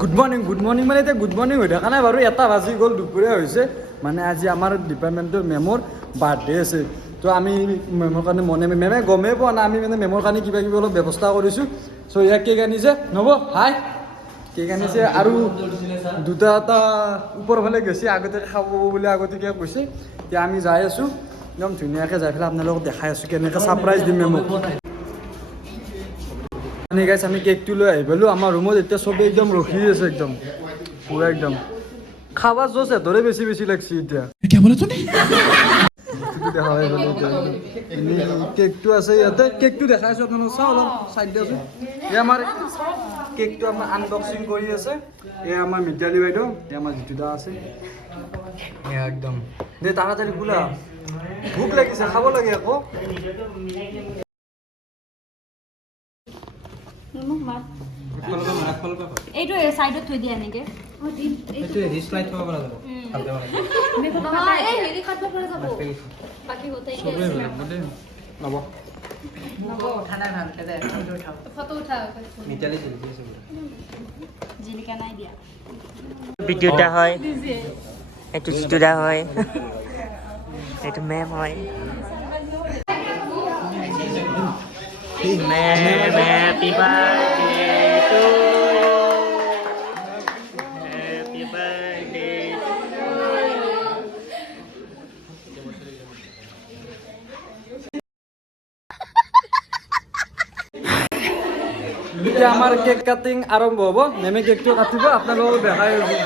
Good morning মানে এতিয়া good morning হৈ থকা নাই বাৰু, 1 বাজি গ'ল, দুপৰীয়া হৈছে। মানে আজি আমাৰ ডিপাৰ্টমেণ্টৰ মেমৰ বাৰ্থডে আছে, তো আমি মেমৰ কাৰণে মেমে গমেই পোৱা নাই, আমি মানে মেমৰ কাৰণে কিবা কিবি অলপ ব্যৱস্থা কৰিছোঁ। চ' ইয়াক কেক আনিছে, নব হাই কেক আনিছে আৰু দুটা এটা ওপৰৰ ফালে গৈছে, আগতে খাব বুলি আগতীয়াকৈ কৈছে। এতিয়া আমি যাই আছোঁ, একদম ধুনীয়াকৈ যাই পেলাই আপোনালোকক দেখাই আছোঁ কেনেকৈ ছাৰপ্ৰাইজ দিম মেমক। মানে গাইছ আমি কেকটো লৈ আহি পালোঁ আমাৰ ৰুমত, এতিয়া চবেই একদম ৰখি আছে, একদম পুৰা একদম খাবা জোচ এদৰে বেছি লাগছে। এতিয়া দেখা পাই গ'লো কেকটো আছে ইয়াতে, কেকটো দেখাইছোঁ আপোনালোকক, চাওঁ অলপ চাইড দিয়াচোন। এই আমাৰ কেকটো আমাৰ আনবক্সিং কৰি আছে, এয়া আমাৰ মিতালী বাইদেউ, এয়া আমাৰ জিতুদা আছে, এয়া একদম দে তাড়াতাড়ি খোলা, ভোক লাগিছে খাব লাগে আকৌ। এইটো সাইডত থৈ দিয়া নেকি? এইটো ৰিস্ক লাইট থব পৰা যাব, ভালকে বনাই এই হেৰি কাটব পৰা যাব, বাকি গোটেই সবে বলে নব নব উঠানা ভালকে দে, ফটো উঠা মিতালী চলি আছে জিলিকা নাই দিয়া। ভিডিওটা হয়, এইটো জিতুদা হয়, এইটো মেম হয়। Ma'am, happy birthday to you. Happy birthday to you. এতিয়া আমাৰ কেক কাটিং আৰম্ভ হ'ব, মেমে কেকটো কাটিব, আপোনালোকক দেখাই আছোঁ।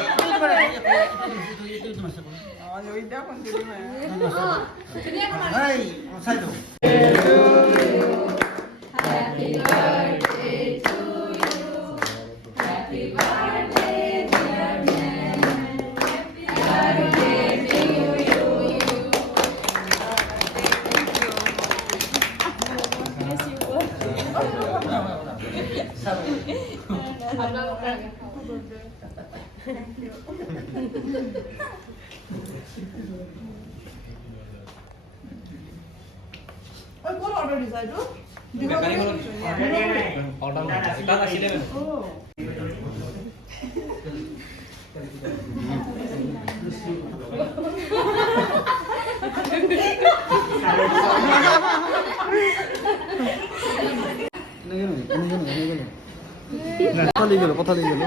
কথা লিখি গেল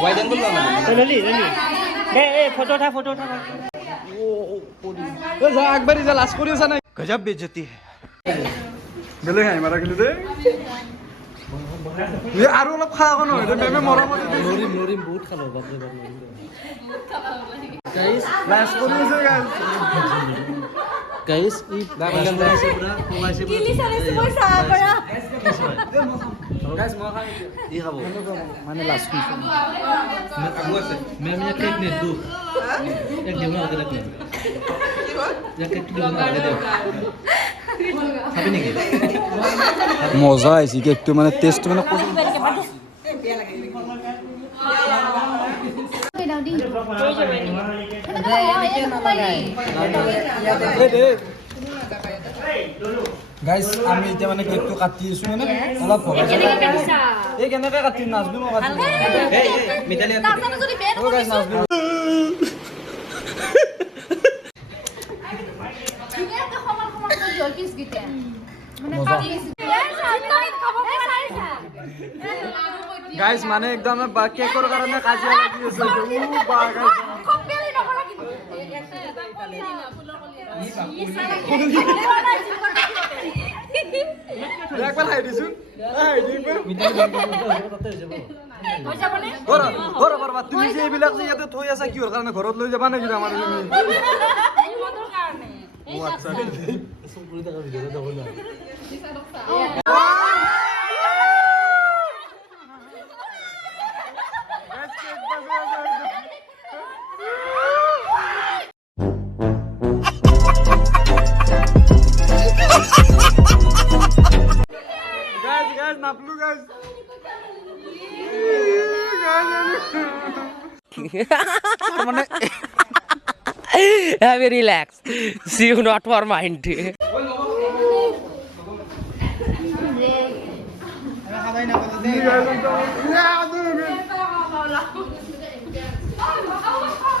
ওয়াইড অ্যাঙ্গেল फोटो उठा ओ जा একবারই যা লাস্ট করিস না গজব বেইজ্জতি বেলে খাই মারা গেল দে এ আৰু অলপ খা কোন হয় মেমে মৰামত নৰি বহুত খালো বাপরে বাপ গাইস লাস্ট করিস গাইস ই বাগান আছে পুরা কোলাইছে কিলি সারে মই সাহা কৰা গাইস মই খাই ই খাবো মানে লাস্ট করিস আগু আছে মেম ইয়া কেক নে দু এক দিন আগে রাখ কি হল ইয়া কেক দিন আগে দে খাবি নাকি মজা আইছি কেকটো মানে টেস্ট মানে গাইস আমি এতিয়া মানে কেকটো কাটি আছো মানে অলপ এই কেনেকৈ কাটি নাজবি মই কাটি এই মিতালি নাজানো যদি বেন ও গাইস নাজবি ধুনীয়াকে সমান কৰি জল পিস গিতে মানে কাটি চিন্তাই খাব পাৰিছা গাইস মানে একদম কেকৰ কাৰণে কাজিয়া লাগি আছে ও বা গাইস খুব বেলি নকৰা কিন্তু এটা কলি না ফুলৰ কলি একবাৰ হাই দিছুন হাই দিবা হৈ যাবনে ঘৰ বাবা তুমি যে এইবিলাক যে ইয়াতে থৈ আছা কিহৰ কাৰণে ঘৰত লৈ যাবা নেকি আমাৰ এই মতৰ কাৰণে ও আচ্ছা সব পুরো টাকা ভিডিও দাও না guys naplu guys মানে Have a relax. See you not for mind. খাবাই না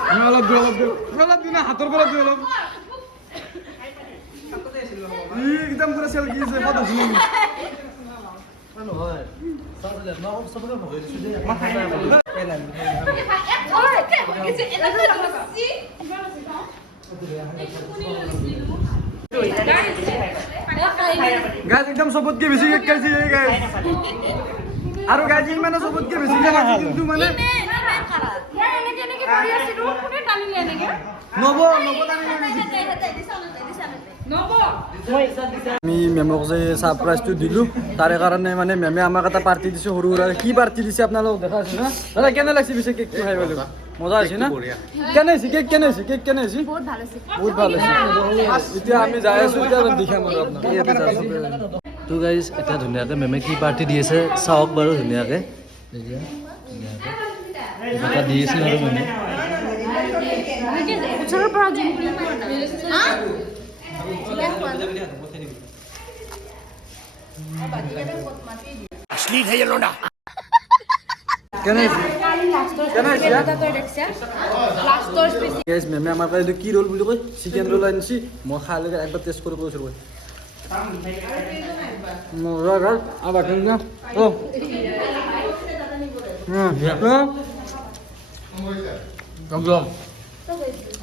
অলপ দিওঁ না হাতৰ পৰা দিওঁ অলপ একদম পুৰা চেল কি আছে কত হৈছিল নহয় চবকে ভগাই দিছোঁ যে একমাহ খাই নাই গাইজ একদম চবতকে বেছি কেক খাইছে এই গাইজ আৰু গাইজ মানে চবতকে বেছি কেক খাইছে কিন্তু মানে নব আমি মেমক যে সারপ্রাইজটো দিলো তাৰে কাৰণে মানে মেমে আমাক এটা পাৰ্টি দিছে সৰু সুৰা কি পাৰ্টি দিছে আপোনালোক দেখা আছে না দাদা কেনে লাগছে পিছে কেকটো খাই পেলাই মজা হৈছে না কেনে হৈছে কেক কেনে হৈছে বহুত ভাল হৈছে এতিয়া আমি যাই আছো এতিয়া দেখাম আৰু আপোনাক ইয়াতে যাইছো তো গাইজ এতিয়া ধুনীয়াকৈ মেমে কি পাৰ্টি দি আছে চাওক বাৰু ধুনীয়াকৈ এটা দি আছিল আৰু মেমে असली है ये लोंडा কেনে হৈছে গাইজ মেমে আমাৰ কাৰণে কি ৰোল বুলি কয় চিকেন ৰোল আনিছি মই খাই লৈ একবাৰ টেষ্ট কৰিব কৈছোঁ মজা গাল আৰু বাকী না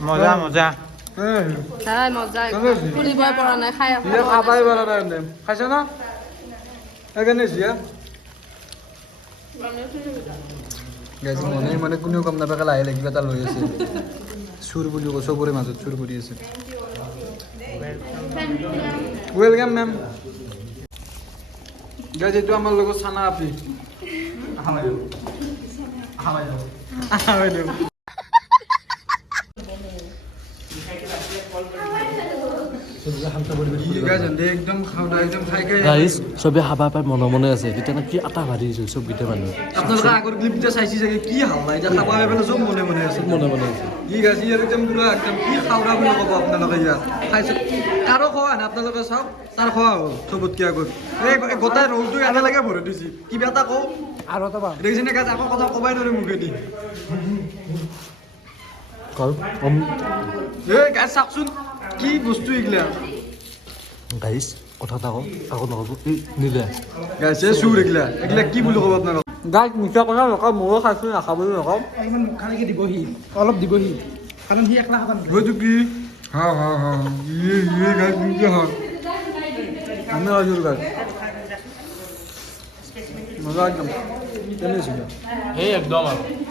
মজা মজা খাবাই পাৰা নাই খাইছ না সেইকাৰণে জিয়া গাইজ মনে মানে কোনেও গম নাপায় লাহে লাহে কিবা এটা লৈ আছে চুৰ বুলি কয় চবৰে মাজত চুৰ কৰি আছে ৱেলকাম মেম গাইজ এইটো আমাৰ লগত চানা আপি একদম খাওয়া একদম খাই খাই গাইজ চবে খাবা পাই মনে মনে আছে এতিয়া কি আটা ভাৰি দিছোঁ চব গীতে মানুহ আপোনালোকে আগৰ ক্লিপটা চাইছি চাগে কি হাল্লা এতিয়া খাব পাই পেলাই চব মনে মনে আছে মনে মনে আছে ই গাছ ইয়াৰ একদম পুৰা একদম কি খাওৰা বুলি ক'ব আপোনালোকে ইয়াত খাইছে কাৰো খোৱা নাই আপোনালোকে চাওক তাৰ খোৱা হ'ল চবতকে আগত এই গোটাই ৰৌটো একেলগে ভৰি দিছে কিবা এটা কওঁ আৰু এটা দেখিছেনে গাছ আকৌ কথা ক'বাই নোৱাৰে মুখেদি এই গাছ চাওকচোন কি বস্তু এইগিলা গাইজ কথা এটা কওঁ আকৌ নক'ব নিলে গাইছে চুৰ এইগিলা এইগিলা কি বুলি ক'ব আপোনালোক গাইছ মিছা কথা নকওঁ ময়ো খাইছোঁ নাখাবলৈ নকওঁ খালিকে দিবহি অলপ দিবহি কাৰণ সি একলা খাব হয়তো কি হা হা হা ইয়ে গাইছ নিজে হা আমি খাইছোঁ গাইছ মজা একদম কেনে হৈছে এই একদম আৰু